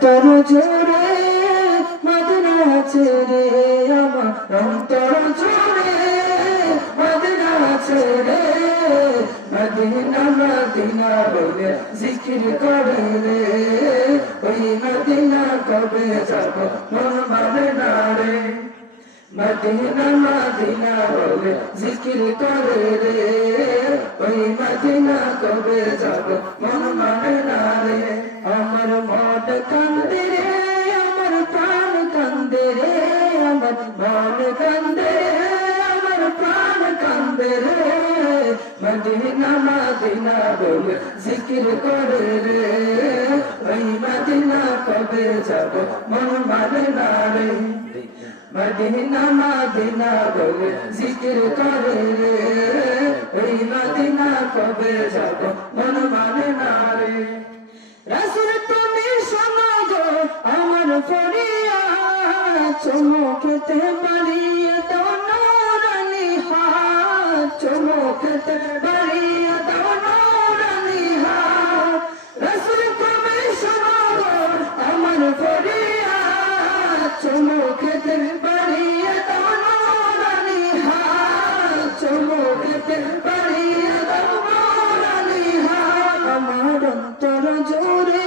অন্তর জোরে মদিনা ছেড়ে আমার অন্তর জোরে মদিনা ছেড়ে মদিনা মদিনা বলে জিকির করে রে ওই মদিনা কবে যাব মন মানে না রে মদিনা মদিনা বলে জিকির করে রে ওই মদিনা কবে যাব মন মানে না রে আমার মন কান্দে রে আমার প্রাণ কান্দে রে আমার মন কান্দে রে আমার প্রাণ কান্দে রে মদিনা মদিনা বলে জিকির করে রে ওই মদিনা কবে যাব মন মানে না রে মদিনা মদিনা বলে জিকির করে রে ওই মদিনা কবে যাব মন মানে না রে রাসূল তুমি শোনো গো আমার ফরিয়াদ চমকতে বাড়িয়ে দাও নূরানি হাত চমকতে বাড়িয়ে দাও নূরানি হাত রাসূল তুমি শোনো গো আমার ফরিয়াদ চমকতে বাড়িয়ে দাও নূরানি হাত চমকতে বাড়িয়ে দাও নূরানি হাত আমার অন্তর জোরে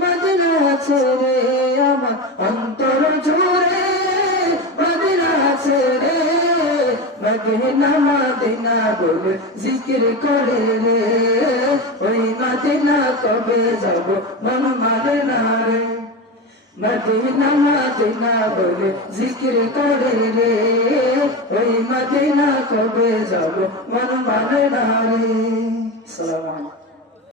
মদিনা ছেড়ে আমার অন্তর জোরে মদিনা ছেড়ে মদিনা মদিনা বলে জিকির করে রে ওই মদিনা কবে যাব মন মানে না রে মদিনা মদিনা বলে জিকির করে রে ওই মদিনা কবে যাব মন মানে না রে। আসসালামু আলাইকুম।